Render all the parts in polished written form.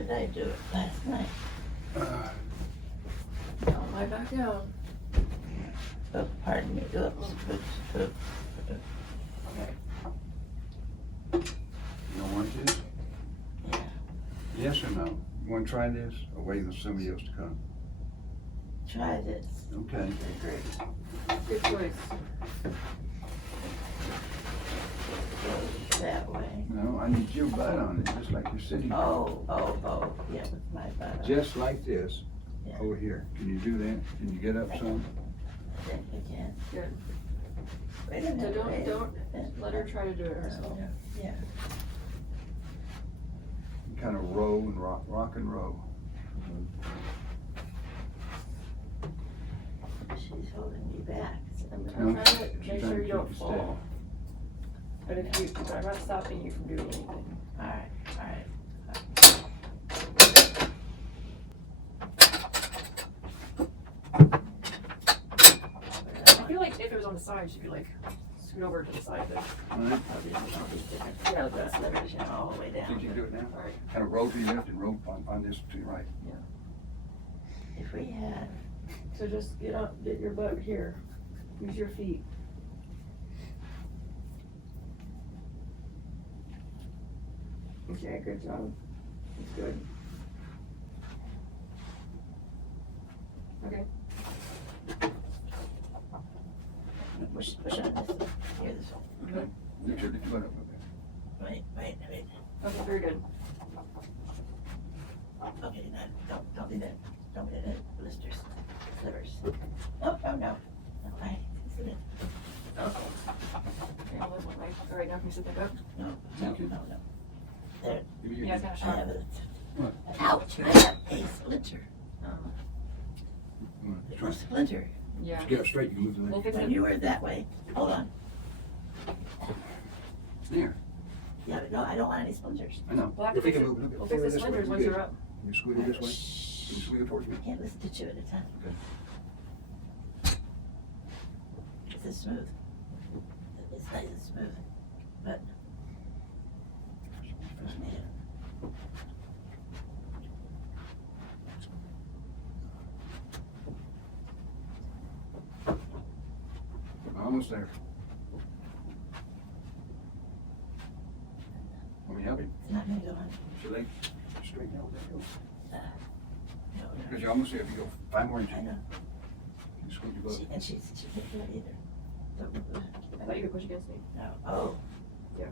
did I do it last night? All my back down. Oh, pardon me. Oops, oops, oops. Okay. You don't want this? Yeah. Yes or no? You want to try this or wait for somebody else to come? Try this. Okay. Great. Good choice. That way. No, I need your butt on it, just like you're sitting. Oh, yeah, with my butt. Just like this, Yeah. over here. Can you do that? Can you get up some? I think I can. Good. Wait a So minute. don't let her try to do it herself. Yeah. Kind of roll and rock and roll. She's holding me back. I'm No, trying to she's make trying sure to you don't keep you fall. But I'm not stopping you from doing anything. All right. I feel like if it was on the side, she'd be like, scoot over to the side there. All right. Yeah, that's Let me down all the way down. Think you can do it now? All right. Kind of roll to your left and roll on this to your right. If we had, So just get up, get your butt here. Use your feet. Okay, good job. That's good. Okay. push on this one. Here, this one. Okay. Make sure that you butt up. Wait. Okay, very good. Okay, no, don't do that. Don't do that. Blisters, slivers. Oh, no. No, I sit it. Okay, I'll lift one leg. All right, now can you sit back up? No. There. Give me your Yeah, it's kind of I sharp. have it. What? Ouch! I have a splinter. Try A it. splinter. Yeah. Get up straight, you can move the We'll leg. fix When it. you were that way. Hold on. There. Yeah, but no, I don't want any splinters. I know. We'll have If to you fix can it. move it, We'll fix the this way, splinters we're once good. you're up. Can you scoot it this way? Can you Shh. scoot it towards me? I can't listen to two at a time. Okay. This is smooth. It's nice and smooth. But. Man. Almost there. Want me to help you? It's not gonna go on. Your leg straighten out. There you go. No. Because you're almost there. If you go 5 more inches, I know. you scoot your butt. And she can't do it either. Don't move it. I thought you could push against me. No. Oh. Yeah.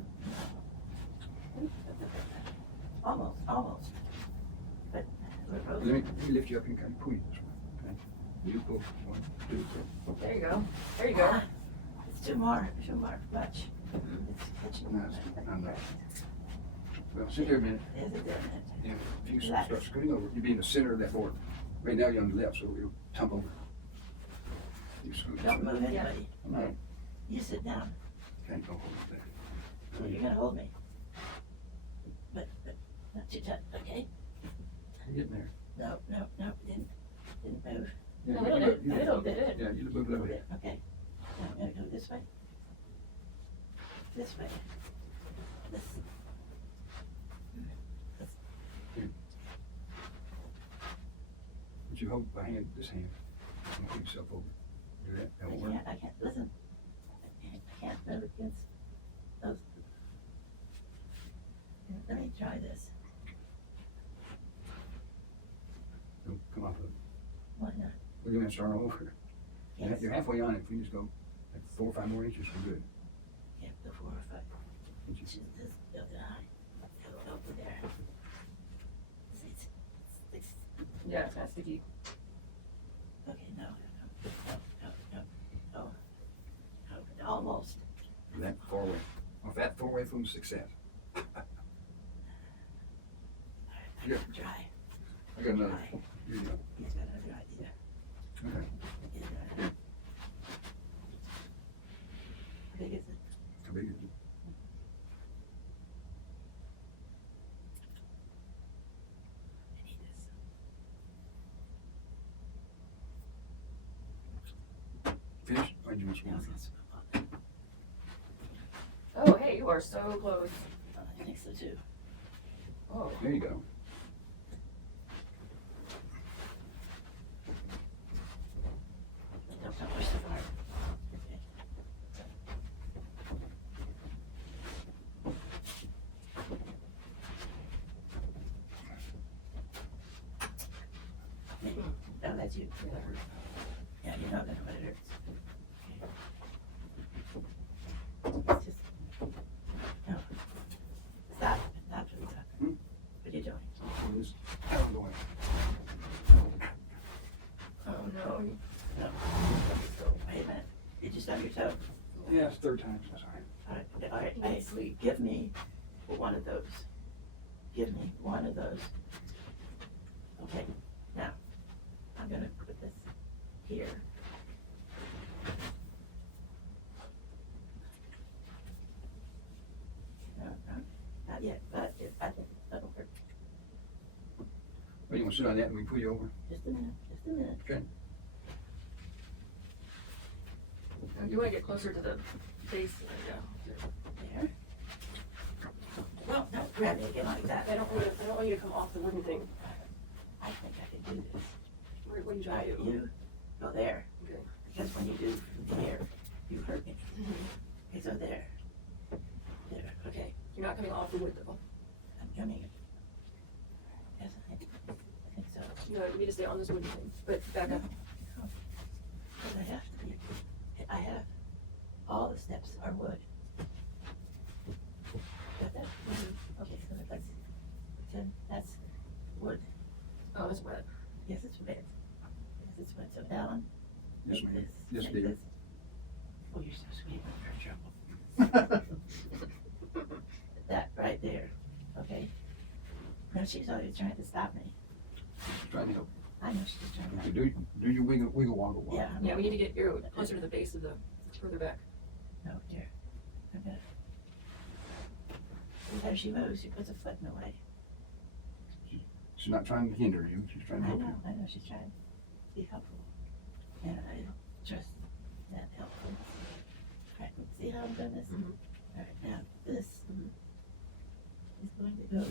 Almost. But we're both. Let me lift you up and kind of pull you this way. Okay? You pull. 1, 2, 3. There you go. There you go. Ah, it's too much. It's catching. No, it's- I'm not. Well, sit there a minute. Is it there? Yeah, if you Relax. start scooting over, you'll be in the center of that board. Right now you're on the left, so you'll tumble over. You scoot. Don't move anybody. I'm not. You sit down. Can't go hold it there. Well, you're gonna hold me. But not too tight, okay? You're getting there. No, didn't move. Yeah, A you little look- bit, you a look- little bit. Yeah, you move a little bit. Okay. Now I'm gonna go this way. This way. This. But you hold my hand, this hand, and keep yourself over. Do that, that won't work. I can't, listen. I can't move against those. Let me try this. Don't come off of it. Why not? We're gonna start all over. Yes. You're halfway on it. If we just go like 4 or 5 more inches, we're good. Yeah, the 4 or 5 Inches. inches, this, go high. Go over there. It's, Yeah, it's kind of sticky. okay, no. Almost. That far away. Off that far away from success. All right, I Yeah. gotta try. I got another. Try. Here you go. He's got another idea. Okay. He's got another. How big is it? How big is it? I need this. Finished? Or do you want some Yeah, I more? was gonna swim on. Oh, hey, you are so close. I think so too. Oh, There you go. besides you. Yeah, that hurt. Yeah, you know that what it hurts. It's just, no. Stop, stop, stop. Hmm? What are you doing? Just out of the way. Oh no. No. Wait a minute. Did you stub your toe? Yeah, it's third time, that's all right. All right, actually, give me one of those. Give me one of those. Okay, now, I'm gonna put this here. No, not yet, but I think that'll work. Well, you want to sit on that and we pull you over? Just a minute, just a minute. Okay. You want to get closer to the base. Yeah. There. Well, no, grab it again like that. I don't want you to come off the wooden thing. I think I can do this. What are you All trying right, to do? you go there, Okay. because when you do here, you hurt me. Okay, so there. There, okay, You're not coming off the wood though. I'm coming. Yes, I think so. No, you need to stay on this wooden thing. But back up. Because I have to be, I have, all the steps are wood. Got that? Okay, so that's, that's wood. Oh, that's wet. Yes, it's wet. Yes, it's wet. So Alan, Yes, take ma'am. this. Yes, take dear. this. Oh, you're so sweet. You're in trouble. That right there. Okay. No, she's always trying to stop me. Trying to help. I know she's trying Okay, to. do your wiggle woggle woggle. Yeah. Yeah, we need to get you closer to the base of the, further back. No, dear. I'm gonna. Every time she moves, she puts a foot in the way. She's not trying to hinder you, she's trying to help you. I know, she's trying to be helpful. And I trust that helpful. Alright, see how I'm doing this? Mhm. Alright, now this is going to go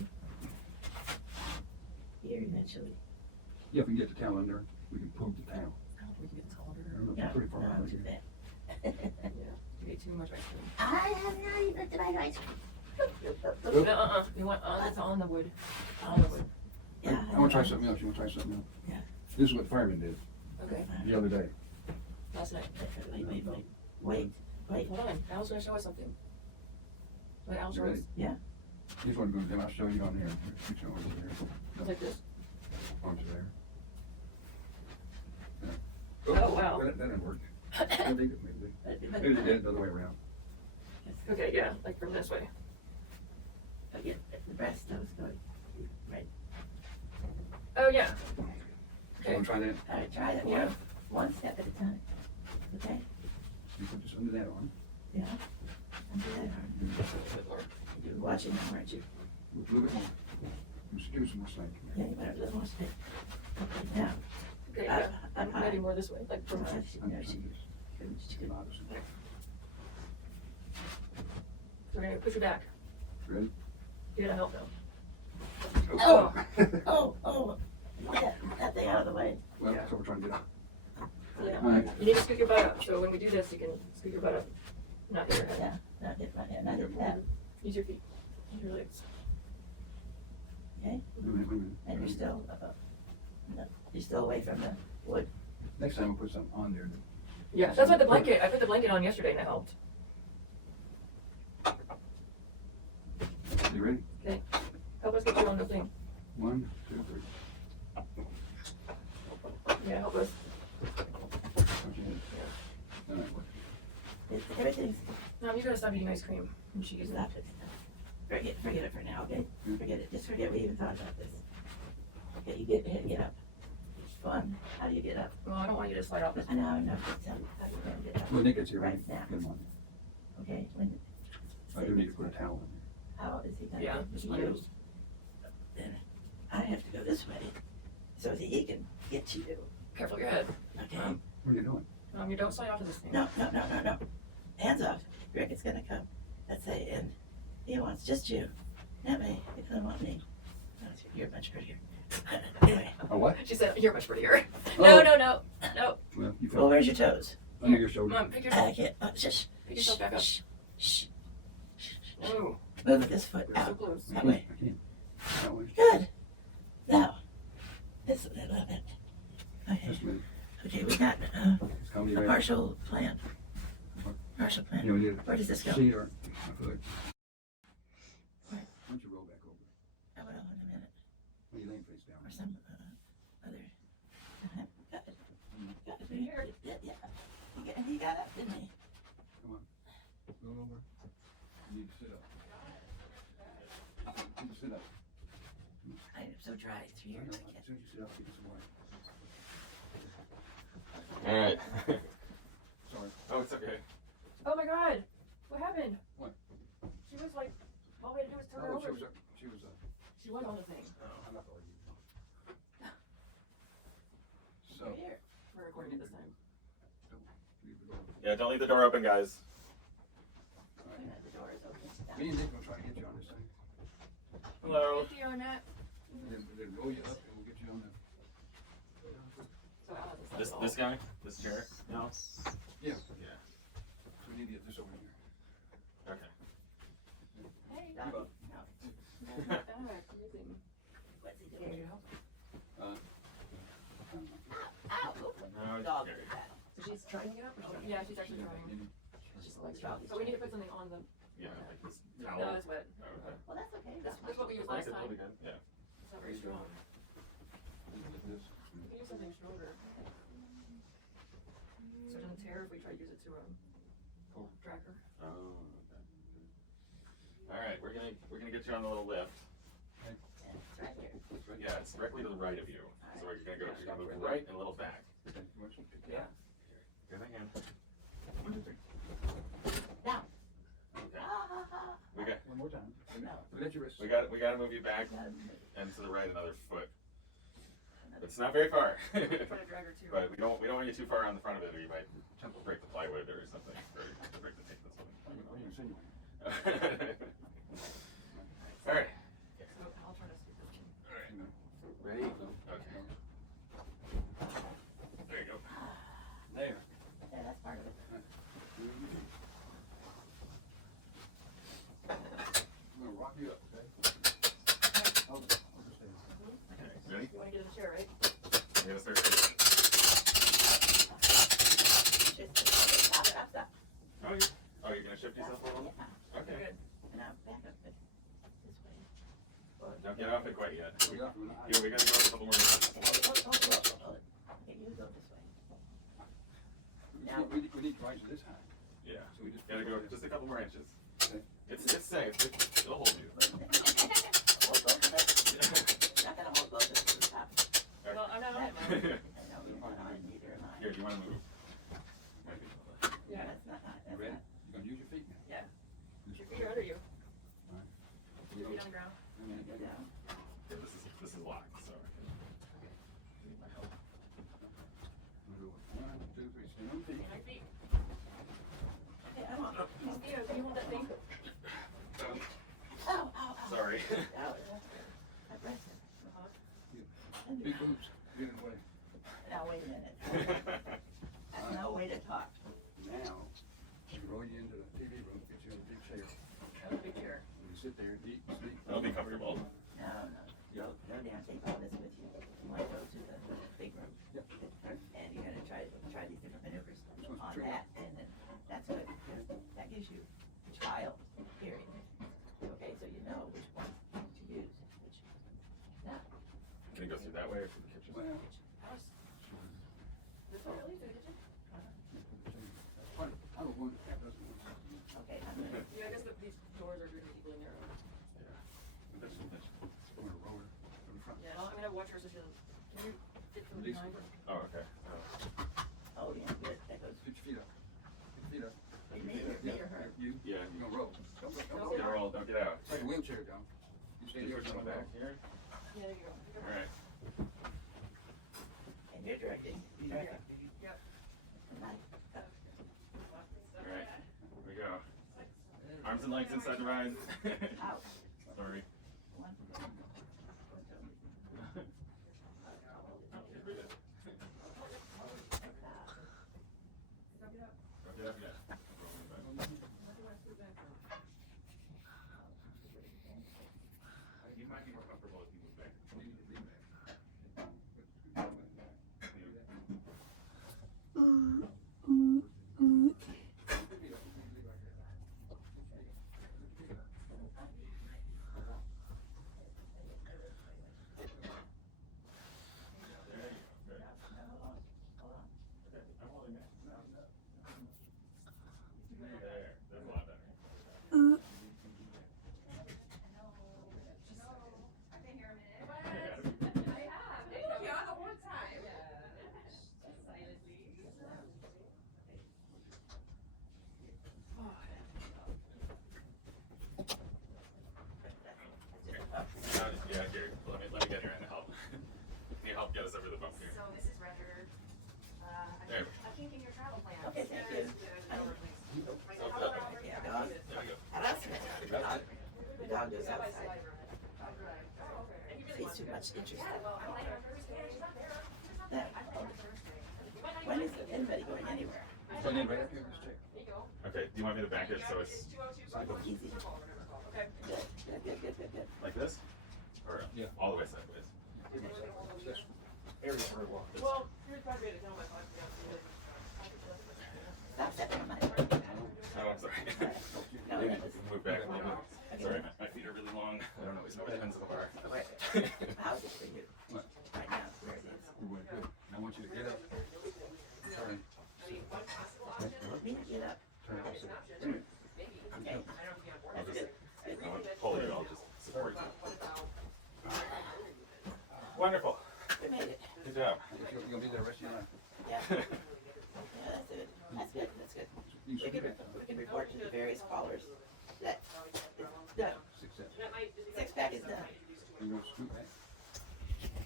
here eventually. Yeah, if we can get the towel in there, we can poke the towel. I don't think we can get taller. I don't know, No, it's pretty far no, out too here. bad. You ate too much ice cream. I have not even looked at my ice cream. No, you want that's on the wood. On the wood. Yeah. I wanna try something else, you wanna try something else? Yeah. This is what firemen did Okay. the other day. Last night. Wait. Hold on. Al's gonna show us something. Wait, Al, You show ready? us. Yeah. Here's what I'm gonna do, I'll show you on here. You show over there, It's like this. onto there. Oh, wow. That didn't work. I think it maybe it did the other way around. Okay, yeah, like from this way. Yeah, the breast nose going. Right. Oh, yeah. So Okay. I'm trying that, All right, try that Yeah. one step at a time. Okay? you put this under that arm, Yeah. Under that arm. You were watching them, weren't you? a little bit more. Just give us some more slack. Yeah, you better a little more space. Okay, now. Okay, yeah. Maybe more this way, like from No, she could. So we're gonna push it back. Ready? You gotta help though. Oh, that thing out of the way. Well, Yeah. that's what we're trying to get. Yeah. All right. You need to scoot your butt up. So when we do this, you can scoot your butt up. Not your head. Yeah, not hit my head, not hit that. Use your feet. Use your legs. Okay? Wait a minute. And you're still, no, you're still away from the wood. Next time we'll put something on there. Yeah, that's what the blanket. I put the blanket on yesterday and it helped. You ready? Okay. Help us get you on the thing. 1, 2, 3. Yeah, help us. Okay. All right, what? Everything's, You gotta stop eating ice cream and cheese. stop it. Forget it for now, okay? Forget it, just forget we even thought about this. Okay, you get up. Go on, how do you get up? Well, I don't want you to slide off this. I know, just tell me how you're gonna get up. When Nick gets here, Right right now. Get him on. Okay, when. I do need to put a towel in How is he gonna Yeah, get just to one you? of those. Then I have to go this way, so that he can get to you, Careful your head. okay? there. What are you doing? You don't slide off of this thing. No. Hands off. Rick is gonna come. Let's say, and he wants just you. That way, he doesn't want me. No, you're much prettier. Anyway, Oh, what? She said, you're much prettier. Oh. No. Well, you well, fell where's your toes? under your shoulder. Mom, pick I yourself. can't. Shush. Pick yourself back up. Shh. No, Move it this foot you're so out. close. I That can't. way. I can't. That way. Good. Now, this a little bit. Okay. Just a minute. Okay, we got It's coming a right. partial plan. Partial plan. You know, you Where does this go? see or, I feel like. Why don't you roll back over? I will in a minute. When you lay face down. Or some other. Got it. Got it. Here. Yeah. He got up, didn't he? Come on. Roll over. You need to sit up. You need to sit up. I am so dry. It's I here. know. I As can't. soon as you sit up, get some water. All right. Sorry. Oh, it's okay. Oh my god! What happened? What? She was like, all we had to do was turn her Oh, over. she was, She was on the thing. I'm not going you. So, You're here. We're recording it this time. leave the door. Yeah, don't leave the door open, guys. All right. The door is open. Me and Nick will try to get you on this thing. Hello. Thank you, Annette. Then roll you up and we'll get you on the. So Al has a This set. this guy, this chair. No. Yeah. Yeah. So we need to get this over here. Okay. Hey, Doggy. Doggy. No. Back. Amazing. What's he doing? Ow! No, Dog it's did that. So she's trying to get up or something? Yeah, she's actually trying. She's like, Dog. so we need to put something on the, yeah, like this no, towel. it's wet. Oh, okay. Well, that's okay. This That's is what we used Like last it, it'll time. be good. Yeah. It's not very strong. We can use something stronger. So it doesn't tear if we try to use it to drag her. Oh. Okay. All right, we're gonna get you on the little lift. It's right here. Yeah, it's directly to the right of you. So you're gonna move right and a little back. Yeah. Good hand. 1, 2, 3. Down. Okay. Ah. We got One more time. No. Let your wrist. we got to move you back Gotta move. and to the right another foot. It's not very far. Try to drag her too. But we don't want you too far on the front of it, or you might break the plywood or something, or break the tape. What are you insinuating? All right. So I'll try to scoop this in. Ready? Okay. There you go. There. Yeah, that's part of it. I'm gonna rock you up, okay? I'll just stay. Okay. Ready? You want to get in the chair, right? You're gonna start. Stop. Oh, you're gonna shift yourself a little? Okay. Good. And now back up it this way. Don't get off it quite yet. We got from an eye. Here, we gotta go a couple more minutes. Okay, you go this way. We need to rise to this high. Yeah. So we just Gotta go just a couple more inches. Okay. It's safe. It'll hold you. Hold both of it. Not gonna hold both of it to the top. Well, I'm not on it, I Mom. know you're not on it, neither am I. Here, do you wanna move? Yeah. That's not, You that's ready? not. You're gonna use your feet now. Yeah. Your feet are under you. Alright. Your feet on the ground. Go down. Yeah, this is locked, so I can need my help. One, two, three, stand on feet. Stand on your feet. Okay, I want. Theo, can you hold that thing? Ow. Sorry. Ow. My breath. Big boots, get in the way. Now, wait a minute. That's no way to talk. Now, we roll you into the TV room, get you in a big chair. That was a big chair. And you sit there and eat and sleep. That'll be comfortable. No. Go down, take all this with you. You wanna go to the big room. Yeah. Okay. And you're gonna try these different maneuvers one's on the trigger? that, and then that's good, because that gives you a trial period. Okay, so you know which one to use, which, now, Can you go through that way or through the kitchen? Well, House. This one really? Through the kitchen? fine. I don't want that doesn't work. okay, I'm gonna, Yeah, I guess these doors are really equally narrow. Yeah. I'm gonna roll her to the front. Yeah, I'm gonna watch her so she doesn't. Can you get from Release behind? her. Oh, okay. oh, yeah, good, that goes, Put your feet up. Put your feet up. it made her hurt. You, Yeah. you're gonna roll. Don't Don't roll. get roll, don't get out. It's like a wheelchair, John. You stay Just there, push don't on roll. back here. Yeah, there you go. All right. And you're directing. Yep. And I, All right. Here we go. Arms and legs inside the ride. out, Sorry. one, Yeah, yeah. You might be more comfortable if you move back. There. Okay, thank you. Yeah, dog. There we go. How about Smith? The dog. The dog goes outside. He's too much interested. Now, when is anybody going anywhere? So then right up here, just check. Okay, do you want me to back it so it's Easy. Good. like this? Or Yeah. all the way sideways? This area very well. Stop stepping on my foot. Oh, I'm sorry. No, Maybe that was- move back a little bit. Sorry, my feet are really long. I don't always know what ends of the bar. How's it for you? What? Right now, where it is. You're really good. I want you to get up. Turn. Me, get up. Turn. Okay. I'll That's just, good. I won't pull you, I'll just support you. Wonderful. We made it. Good job. You're gonna be there the rest of your life. Yeah. Yeah, that's good. That's good. You We can report to the various callers that it's done. 6 7. Six pack is done. You want to scoot back?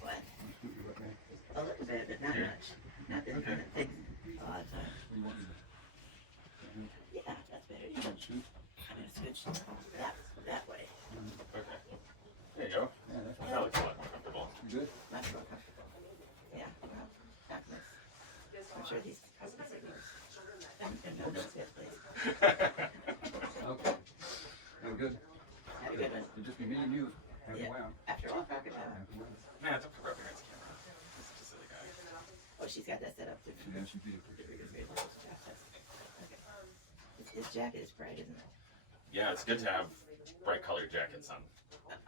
What? You scoot your butt back. A little bit, but not much. Not this kind of thing. A lot of time. What do you want me to do? Yeah, that's better. You want to scoot? I'm gonna switch that way. Okay. There you go. Yeah, that's right. That looks a lot more comfortable. You good? Much more comfortable. Yeah, well, not this. I'm sure these probably say yours. And no, that's good, please. Okay. I'm good. Have a good one. It'll just be me and you. Have a Yeah. while. After all, crocodile. Have a while. Nah, don't cover up your hands camera. This is just a silly guy. Oh, she's got that set up too. Yeah, she did. This jacket is bright, isn't it? Yeah, it's good to have bright colored jackets on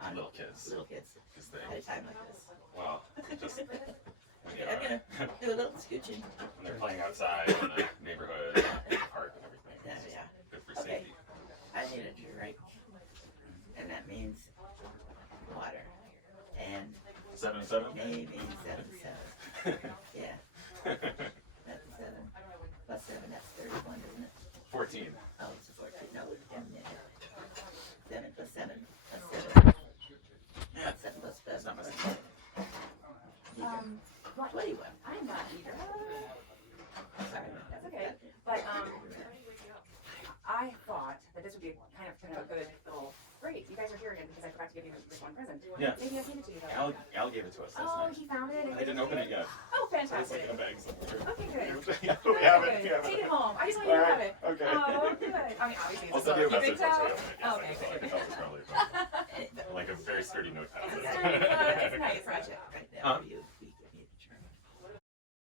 On little kids. Little kids. Because At they, a time like this. well, just when, you I'm know, gonna do a little scooching. when they're playing outside in the neighborhood, in the park and everything. Yeah, It's yeah. good for Okay. safety. I need a drink. And that means water. And 7 and 7? maybe 7. Yeah, that's 7. Plus 7, that's 31, isn't it? 14. Oh, it's 14. No, it's 10. Yeah. 7 plus 7. That's 7. Yeah, 7 plus 7. It's not messing What do you want? I'm not either. Sorry. That's okay. But I thought that this would be kind of a good little. Great, you guys are here again because I forgot to give you this one present. Yeah. Maybe I'll give it to you though. Al gave it to us last Oh, night. he found it. I didn't open it yet. Oh, It's like fantastic. in a bag somewhere. Okay, good. Yeah, we have it. Good. We have Take it. it home. I just want you to have it. Okay. Oh, good. I mean, obviously, I'll it's send you a you message think once so? we open it. Yes, Okay, I good. can tell it's probably like a very sturdy notepad. It's nice, right? Right now, Huh? you